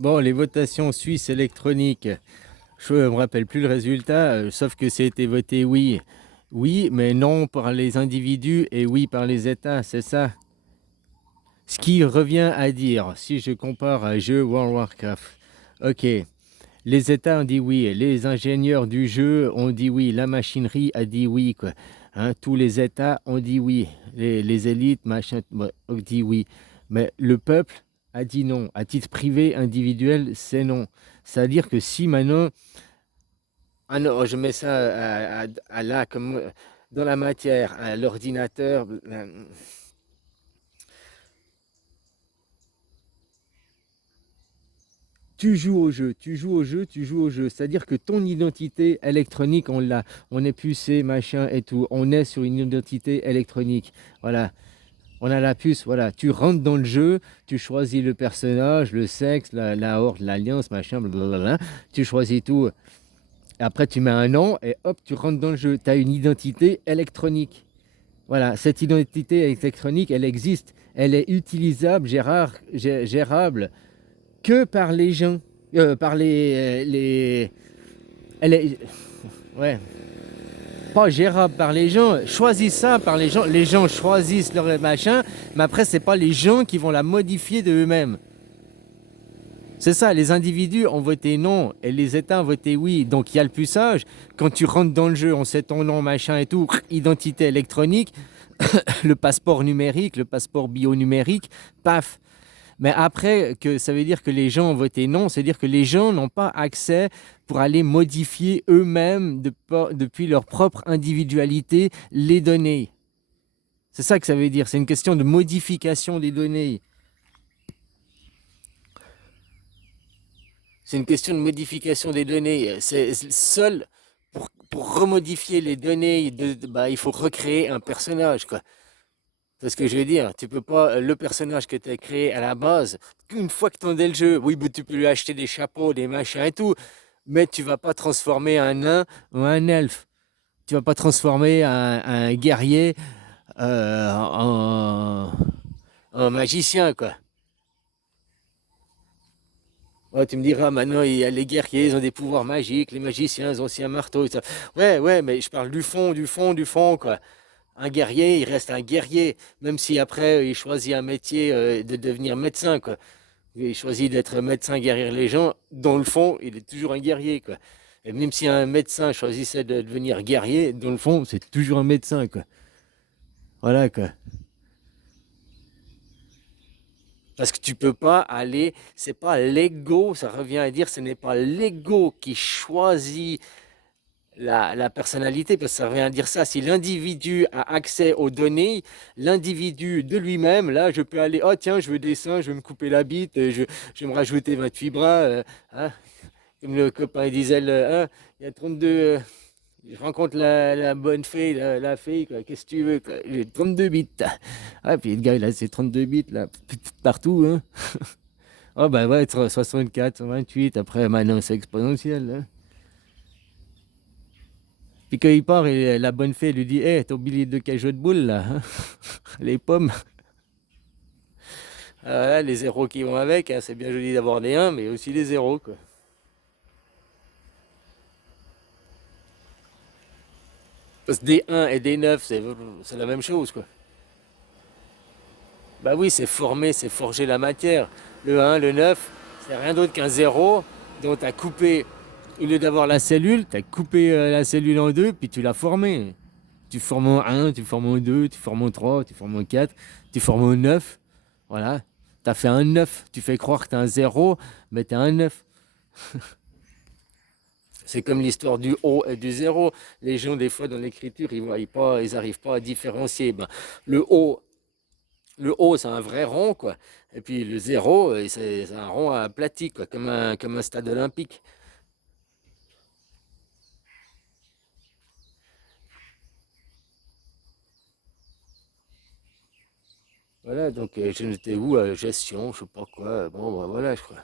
Bon, les votations suisses électroniques, je ne me rappelle plus le résultat, sauf que c'était voté oui. Oui, mais non par les individus et oui par les États, c'est ça. Ce qui revient à dire, si je compare à jeu World of Warcraft, ok, les États ont dit oui, les ingénieurs du jeu ont dit oui, la machinerie a dit oui, quoi. Hein, tous les États ont dit oui, les élites, machin, ont dit oui. Mais le peuple a dit non. À titre privé, individuel, c'est non. C'est-à-dire que si maintenant, ah non, je mets ça à là, comme dans la matière, à l'ordinateur, tu joues au jeu, tu joues au jeu, tu joues au jeu. C'est-à-dire que ton identité électronique, on l'a. On est pucé, machin et tout. On est sur une identité électronique. Voilà. On a la puce, voilà. Tu rentres dans le jeu, tu choisis le personnage, le sexe, la horde, l'alliance, machin, blablabla. Tu choisis tout. Après, tu mets un nom et hop, tu rentres dans le jeu. Tu as une identité électronique. Voilà. Cette identité électronique, elle existe. Elle est utilisable, gérable que par les gens, par elle est, ouais, pas gérable par les gens, choisissable par les gens. Les gens choisissent leur machin, mais après c'est pas les gens qui vont la modifier de eux-mêmes. C'est ça, les individus ont voté non et les États ont voté oui. Donc il y a le puçage. Quand tu rentres dans le jeu, on sait ton nom, machin et tout, identité électronique, le passeport numérique, le passeport bionumérique, paf, mais après, que ça veut dire que les gens ont voté non, c'est-à-dire que les gens n'ont pas accès pour aller modifier eux-mêmes depuis leur propre individualité les données. C'est ça que ça veut dire. C'est une question de modification des données. C'est une question de modification des données. C'est seul pour remodifier les données, bah, il faut recréer un personnage, quoi. C'est ce que je veux dire. Tu peux pas, le personnage que tu as créé à la base, une fois que tu es dans le jeu, oui, mais tu peux lui acheter des chapeaux, des machins et tout, mais tu vas pas transformer un nain ou un elfe. Tu vas pas transformer un guerrier en magicien, quoi. Ouais, tu me diras, maintenant, il y a les guerriers, ils ont des pouvoirs magiques, les magiciens, ils ont aussi un marteau. Et ça. Ouais, ouais, mais je parle du fond, du fond, du fond, quoi. Un guerrier, il reste un guerrier, même si après, il choisit un métier de devenir médecin, quoi. Il choisit d'être médecin, guérir les gens. Dans le fond, il est toujours un guerrier, quoi. Et même si un médecin choisissait de devenir guerrier, dans le fond, c'est toujours un médecin, quoi. Voilà, quoi. Parce que tu peux pas aller, c'est pas l'ego, ça revient à dire, ce n'est pas l'ego qui choisit la personnalité, parce que ça revient à dire ça. Si l'individu a accès aux données, l'individu de lui-même, là, je peux aller, oh tiens, je veux des seins, je veux me couper la bite, je vais me rajouter 28 bras, hein, comme le copain disait, hein, il y a 32, je rencontre la bonne fée, la fée, quoi, qu'est-ce que tu veux, quoi, j'ai 32 bits. Ah, puis le gars, il a ses 32 bits, là, partout, hein. Oh, bah ouais, 64, 28, après, maintenant, c'est exponentiel, hein. Puis quand il part, la bonne fée lui dit: Hé, t'as oublié de quel jeu de boules là, hein. Les pommes. Ah, là, les zéros qui vont avec, hein, c'est bien joli d'avoir des 1, mais aussi les zéros, quoi. Parce que des 1 et des 9, c'est la même chose, quoi. Bah oui, c'est former, c'est forger la matière. Le 1, le 9, c'est rien d'autre qu'un zéro dont tu as coupé, au lieu d'avoir la cellule, tu as coupé la cellule en deux, puis tu l'as formée. Tu formes en un, tu formes en 2, tu formes en 3, tu formes en 4, tu formes en 9. Voilà. Tu as fait un 9. Tu fais croire que tu as un zéro, mais tu as un 9. C'est comme l'histoire du haut et du zéro. Les gens, des fois, dans l'écriture, ils voient pas, ils n'arrivent pas à différencier. Ben, le haut, le haut, c'est un vrai rond, quoi. Et puis le zéro, c'est un rond aplati, quoi, comme un stade olympique. Voilà, donc je n'étais où, gestion, je sais pas quoi. Bon, ben, voilà, je crois.